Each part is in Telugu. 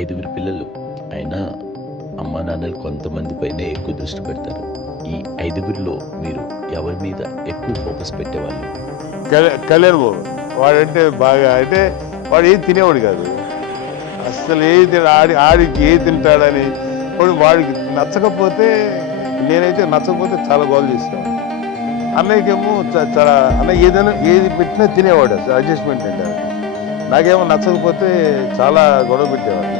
ఐదుగురు పిల్లలు అయినా అమ్మా నాన్నలు కొంతమంది పైనే ఎక్కువ దృష్టి పెడతారు. ఈ ఐదుగురిలో మీరు ఎవరి మీద ఎక్కువ ఫోకస్ పెట్టేవాళ్ళు? కళ్యాణ్ బాబు వాడంటే బాగా అంటే వాడు ఏది తినేవాడు కాదు అసలు. ఏది ఆడికి ఏది తింటాడని వాడికి నచ్చకపోతే, నేనైతే నచ్చకపోతే చాలా గోల్ చేసేవాడు. అన్నయ్యకేమో చాలా అన్నయ్య ఏదైనా ఏది పెట్టినా తినేవాడు, అసలు అడ్జస్ట్మెంట్ అంటే అది. నాకేమో నచ్చకపోతే చాలా గొడవ పెట్టేవాడు.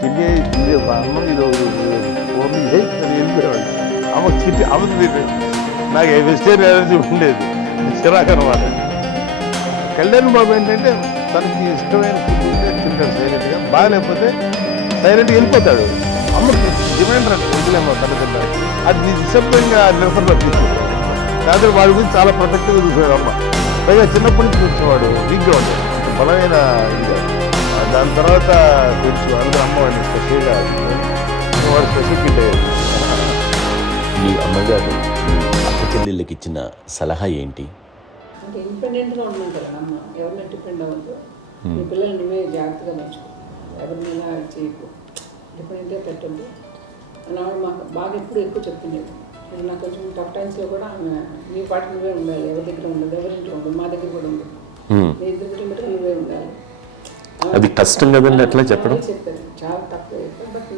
తినే అన్నం ఇది వెళ్ళిపోయేవాడు. అమ్మకి తిట్టి అమ్మకి నాకు వెజిటేరియన్ ఎనర్జీ ఉండేది, చిరాకు అనమాట. కళ్యాణ్ బాబు ఏంటంటే తనకి ఇష్టమైన ఫుడ్ ఉంటే తింటాడు సైలెంట్గా, బాగాలేకపోతే సైలెంట్గా వెళ్ళిపోతాడు. అమ్మకి డిమాండ్ రండి వదిలేమో తన తింటాడు, అది నిశ్శబ్దంగా నిరసనలో తీసుకుంటాడు. కాదు వాడి గురించి చాలా ప్రొటెక్ట్గా చూసాడు అమ్మ. పైగా చిన్నప్పటి నుంచి చూసేవాడు, వీక్గా ఉంటాడు, బలమైన ఇది. దాని తర్వాత కొంచెం అందరూ అమ్మ వాడిని స్పెషల్గా వాడు స్పెషల్ ఫీల్ అయ్యాడు. మీ అమ్మగారు మీ అక్క చెల్లెళ్ళకి ఇచ్చిన సలహా ఏంటి? అంటే ఇండిపెండెంట్గా ఉండమంటారు అమ్మ, ఎవరిని డిపెండ్ అవ్వద్దు, మీ పిల్లలు నువ్వే జాగ్రత్తగా నేర్చుకో, ఎవరినైనా చేయకు, డిపెండెంట్గా పెట్టండి అని ఆవిడ మాకు బాగా ఎప్పుడు ఎక్కువ చెప్తుండేది. నాకు కొంచెం టఫ్ టైమ్స్లో కూడా ఆమె నీ పాటు నువ్వే ఉండాలి, ఎవరి దగ్గర ఉండదు, ఎవరింట్లో ఉండదు, మా దగ్గర కూడా ఉండదు, నీ ఇద్దరు కుటుంబం నువ్వే ఉండాలి. అది కష్టం కదండి అట్లా చెప్పడం? చెప్పారు, చాలా తక్కువ చెప్పారు. బట్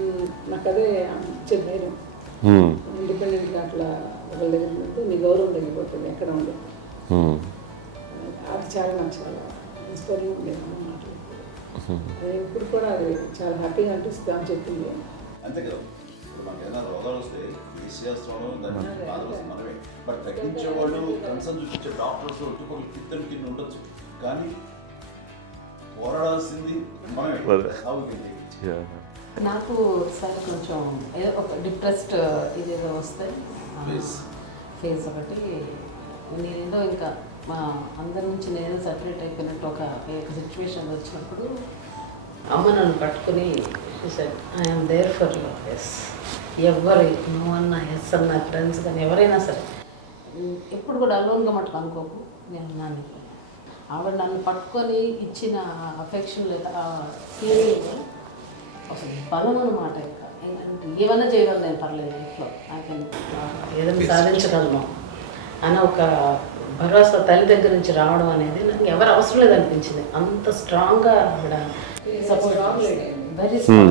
నాకు అదే ఇచ్చే ధైర్యం. ఇండిపెండెంట్గా అట్లా ఒకరి దగ్గర ఉంటే నీ గౌరవం తగ్గిపోతుంది, ఎక్కడ ఉండదు. అది చాలా నాకు చాలా ఇన్స్పైరింగ్ ఉండేది అమ్మ మాటలు. ఇప్పుడు కూడా అది చాలా హ్యాపీగా అనిపిస్తుంది అని చెప్పింది. అంతే కదా, ఇప్పుడు మనకి ఏదైనా రోగాలు వస్తే చేసేస్తాను దాన్ని బాధపడుతుంది మనమే. బట్ తగ్గించే వాళ్ళు కన్సర్న్ చూపించే డాక్టర్స్ ఒట్టుకోలు కింద కింద ఉండొచ్చు, కానీ పోరాడాల్సింది మనమే. నాకు సార్ కొంచెం ఏదో ఒక డిప్రెస్డ్ ఇదేదో వస్తే ఫేజ్ ఒకటి, నేనేదో ఇంకా మా అందరి నుంచి నేను సపరేట్ అయిపోయినట్టు ఒక సిచ్యువేషన్ వచ్చినప్పుడు అమ్మ నన్ను పట్టుకుని I'm there for you. Yes, ఎవరు నువ్వు అన్నా ఎస్ అన్న ఫ్రెండ్స్ కానీ ఎవరైనా సరే ఎప్పుడు కూడా అలోన్గా మటుకు అనుకోకు, నేను నాన్న. ఆవిడ నన్ను పట్టుకొని ఇచ్చిన అఫెక్షన్ లేదా ఫీలింగ్ అసలు బలం అన్నమాట. ఇంకా ఏంటంటే ఏమన్నా చేయగలను నేను, పర్లేదు లైఫ్లో నాకు ఏదైనా సాధించగలను అని ఒక భరోసా తల్లి దగ్గర నుంచి రావడం అనేది నాకు ఎవరు అవసరం లేదనిపించింది. అంత స్ట్రాంగ్గా ఆవిడ సపోర్ట్, వెరీ స్ట్రాంగ్.